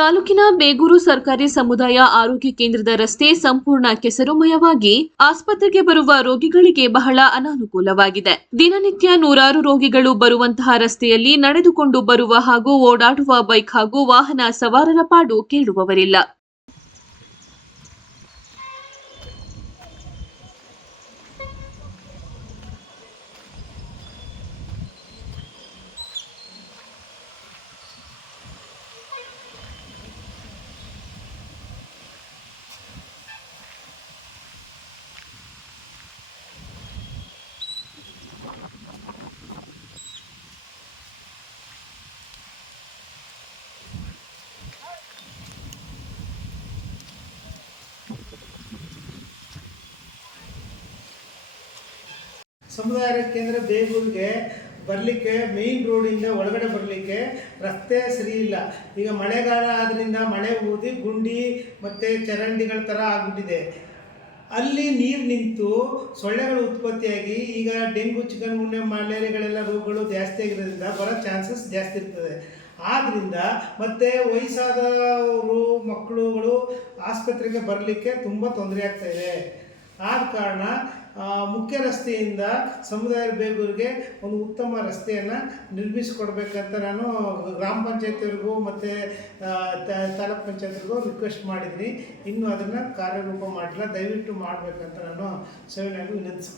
ತಾಲೂಕಿನ ಬೇಗೂರು ಸರ್ಕಾರಿ ಸಮುದಾಯ ಆರೋಗ್ಯ ಕೇಂದ್ರದ ರಸ್ತೆ ಸಂಪೂರ್ಣ ಕೆಸರುಮಯವಾಗಿ ಆಸ್ಪತ್ರೆಗೆ ಬರುವ ರೋಗಿಗಳಿಗೆ ಬಹಳ ಅನಾನುಕೂಲವಾಗಿದೆ. ದಿನನಿತ್ಯ ನೂರಾರು ರೋಗಿಗಳು ಬರುವಂತಹ ರಸ್ತೆಯಲ್ಲಿ ನಡೆದುಕೊಂಡು ಬರುವ ಹಾಗೂ ಓಡಾಡುವ ಬೈಕ್ ಹಾಗೂ ವಾಹನ ಸವಾರರ ಪಾಡು ಕೇಳುವವರಿಲ್ಲ. ಸಮುದಾಯ ಕೇಂದ್ರ ಬೇಗೂರಿಗೆ ಬರಲಿಕ್ಕೆ ಮೇನ್ ರೋಡಿಂದ ಒಳಗಡೆ ಬರಲಿಕ್ಕೆ ರಸ್ತೆ ಸರಿ ಇಲ್ಲ. ಈಗ ಮಳೆಗಾಲ ಆದ್ದರಿಂದ ಮಳೆ ಊದಿ ಗುಂಡಿ ಮತ್ತು ಚರಂಡಿಗಳ ಥರ ಆಗಿಬಿಟ್ಟಿದೆ. ಅಲ್ಲಿ ನೀರು ನಿಂತು ಸೊಳ್ಳೆಗಳು ಉತ್ಪತ್ತಿಯಾಗಿ ಈಗ ಡೆಂಗು, ಚಿಕನ್ ಗುನ್ಯಾ, ಮಲೇರಿಯಾಗಳೆಲ್ಲ ರೋಗಗಳು ಜಾಸ್ತಿ ಆಗಿರೋದ್ರಿಂದ ಬರೋ ಚಾನ್ಸಸ್ ಜಾಸ್ತಿ ಇರ್ತದೆ. ಆದ್ದರಿಂದ ಮತ್ತು ವಯಸ್ಸಾದವರು ಮಕ್ಕಳುಗಳು ಆಸ್ಪತ್ರೆಗೆ ಬರಲಿಕ್ಕೆ ತುಂಬ ತೊಂದರೆ ಆಗ್ತಾಯಿದೆ. ಆದ ಕಾರಣ ಮುಖ್ಯ ರಸ್ತೆಯಿಂದ ಸಮುದಾಯ ಬೇಗೂರಿಗೆ ಒಂದು ಉತ್ತಮ ರಸ್ತೆಯನ್ನು ನಿರ್ಮಿಸಿಕೊಡ್ಬೇಕಂತ ನಾನು ಗ್ರಾಮ ಪಂಚಾಯತಿಯವ್ರಿಗೂ ಮತ್ತು ತಾಲೂಕು ಪಂಚಾಯತ್ರಿಗೂ ರಿಕ್ವೆಸ್ಟ್ ಮಾಡಿದ್ದೀನಿ. ಇನ್ನೂ ಅದನ್ನು ಕಾರ್ಯರೂಪ ಮಾಡಿಲ್ಲ. ದಯವಿಟ್ಟು ಮಾಡಬೇಕಂತ ನಾನು ಸವಿನಯವಾಗಿ ವಿನಂತಿಸ್ತೀನಿ.